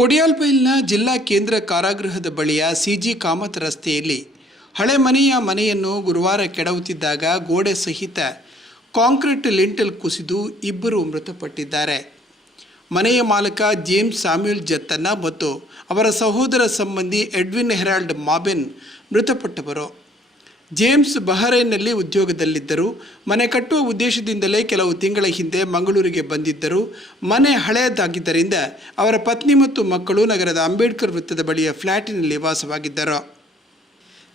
ಕೊಡಿಯಾಲ್ಬೈಲ್ನ ಜಿಲ್ಲಾ ಕೇಂದ್ರ ಕಾರಾಗೃಹದ ಬಳಿಯ ಸಿಜಿ ಕಾಮತ್ ರಸ್ತೆಯಲ್ಲಿ ಹಳೆ ಮನೆಯ ಮನೆಯನ್ನು ಗುರುವಾರ ಕೆಡವುತ್ತಿದ್ದಾಗ ಗೋಡೆ ಸಹಿತ ಕಾಂಕ್ರೀಟ್ ಲಿಂಟಲ್ ಕುಸಿದು ಇಬ್ಬರು ಮೃತಪಟ್ಟಿದ್ದಾರೆ. ಮನೆಯ ಮಾಲಕ ಜೇಮ್ಸ್ ಸಾಮ್ಯುಲ್ ಜತ್ತನ್ನ ಮತ್ತು ಅವರ ಸಹೋದರ ಸಂಬಂಧಿ ಎಡ್ವಿನ್ ಹೆರಾಲ್ಡ್ ಮಾಬೆನ್ ಮೃತಪಟ್ಟವರು. ಜೇಮ್ಸ್ ಬಹರೈನ್ನಲ್ಲಿ ಉದ್ಯೋಗದಲ್ಲಿದ್ದರು. ಮನೆ ಕಟ್ಟುವ ಉದ್ದೇಶದಿಂದಲೇ ಕೆಲವು ತಿಂಗಳ ಹಿಂದೆ ಮಂಗಳೂರಿಗೆ ಬಂದಿದ್ದರು. ಮನೆ ಹಳೆಯದಾಗಿದ್ದರಿಂದ ಅವರ ಪತ್ನಿ ಮತ್ತು ಮಕ್ಕಳು ನಗರದ ಅಂಬೇಡ್ಕರ್ ವೃತ್ತದ ಬಳಿಯ ಫ್ಲ್ಯಾಟಿನಲ್ಲಿ ವಾಸವಾಗಿದ್ದರು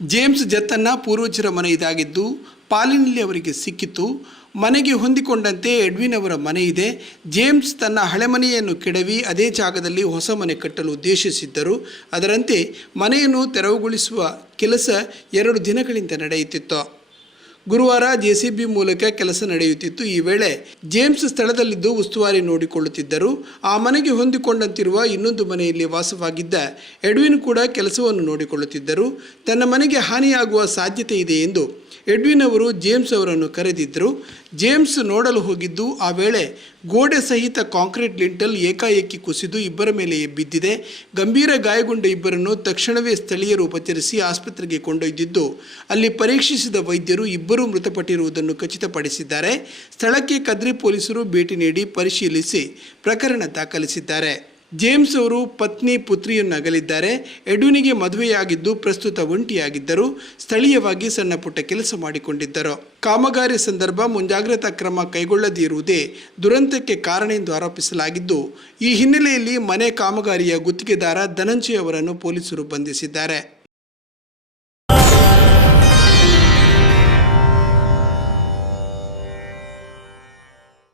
ಜೇಮ್ಸ್ ಜತ್ತನ್ನ ಪೂರ್ವಜರ ಮನೆ ಇದಾಗಿದ್ದು ಪಾಲಿನಲ್ಲಿ ಅವರಿಗೆ ಸಿಕ್ಕಿತು. ಮನೆಗೆ ಹೊಂದಿಕೊಂಡಂತೆ ಎಡ್ವಿನ್ ಅವರ ಮನೆ ಇದೆ. ಜೇಮ್ಸ್ ತನ್ನ ಹಳೆ ಮನೆಯನ್ನು ಕೆಡವಿ ಅದೇ ಜಾಗದಲ್ಲಿ ಹೊಸ ಮನೆ ಕಟ್ಟಲು ಉದ್ದೇಶಿಸಿದ್ದರು. ಅದರಂತೆ ಮನೆಯನ್ನು ತೆರವುಗೊಳಿಸುವ ಕೆಲಸ ಎರಡು ದಿನಗಳಿಂದ ನಡೆಯುತ್ತಿತ್ತು. ಗುರುವಾರ ಜೆಸಿಬಿ ಮೂಲಕ ಕೆಲಸ ನಡೆಯುತ್ತಿತ್ತು. ಈ ವೇಳೆ ಜೇಮ್ಸ್ ಸ್ಥಳದಲ್ಲಿದ್ದು ಉಸ್ತುವಾರಿ ನೋಡಿಕೊಳ್ಳುತ್ತಿದ್ದರು. ಆ ಮನೆಗೆ ಹೊಂದಿಕೊಂಡಂತಿರುವ ಇನ್ನೊಂದು ಮನೆಯಲ್ಲಿ ವಾಸವಾಗಿದ್ದ ಎಡ್ವಿನ್ ಕೂಡ ಕೆಲಸವನ್ನು ನೋಡಿಕೊಳ್ಳುತ್ತಿದ್ದರು. ತನ್ನ ಮನೆಗೆ ಹಾನಿಯಾಗುವ ಸಾಧ್ಯತೆ ಇದೆ ಎಂದು ಎಡ್ವಿನ್ ಅವರು ಜೇಮ್ಸ್ ಅವರನ್ನು ಕರೆದಿದ್ದರು. ಜೇಮ್ಸ್ ನೋಡಲು ಹೋಗಿದ್ದು ಆ ವೇಳೆ ಗೋಡೆ ಸಹಿತ ಕಾಂಕ್ರೀಟ್ ಲಿಂಟಲ್ ಏಕಾಏಕಿ ಕುಸಿದು ಇಬ್ಬರ ಮೇಲೆ ಬಿದ್ದಿದೆ. ಗಂಭೀರ ಗಾಯಗೊಂಡ ಇಬ್ಬರನ್ನು ತಕ್ಷಣವೇ ಸ್ಥಳೀಯರು ಉಪಚರಿಸಿ ಆಸ್ಪತ್ರೆಗೆ ಕೊಂಡೊಯ್ದಿದ್ದು, ಅಲ್ಲಿ ಪರೀಕ್ಷಿಸಿದ ವೈದ್ಯರು ಇಬ್ಬರೂ ಮೃತಪಟ್ಟಿರುವುದನ್ನು ಖಚಿತಪಡಿಸಿದ್ದಾರೆ. ಸ್ಥಳಕ್ಕೆ ಕದ್ರಿ ಪೊಲೀಸರು ಭೇಟಿ ನೀಡಿ ಪರಿಶೀಲಿಸಿ ಪ್ರಕರಣ ದಾಖಲಿಸಿದ್ದಾರೆ. ಜೇಮ್ಸ್ ಅವರು ಪತ್ನಿ ಪುತ್ರಿಯನ್ನು ಅಗಲಿದ್ದಾರೆ ಎಡ್ವಿನಿಗೆ ಮದುವೆಯಾಗಿದ್ದು ಪ್ರಸ್ತುತ ಒಂಟಿಯಾಗಿದ್ದರು. ಸ್ಥಳೀಯವಾಗಿ ಸಣ್ಣ ಪುಟ್ಟ ಕೆಲಸ ಮಾಡಿಕೊಂಡಿದ್ದರು. ಕಾಮಗಾರಿ ಸಂದರ್ಭ ಮುಂಜಾಗ್ರತಾ ಕ್ರಮ ಕೈಗೊಳ್ಳದಿರುವುದೇ ದುರಂತಕ್ಕೆ ಕಾರಣ ಎಂದು ಆರೋಪಿಸಲಾಗಿದ್ದು, ಈ ಹಿನ್ನೆಲೆಯಲ್ಲಿ ಮನೆ ಕಾಮಗಾರಿಯ ಗುತ್ತಿಗೆದಾರ ಧನಂಜಯ್ ಅವರನ್ನು ಪೊಲೀಸರು ಬಂಧಿಸಿದ್ದಾರೆ.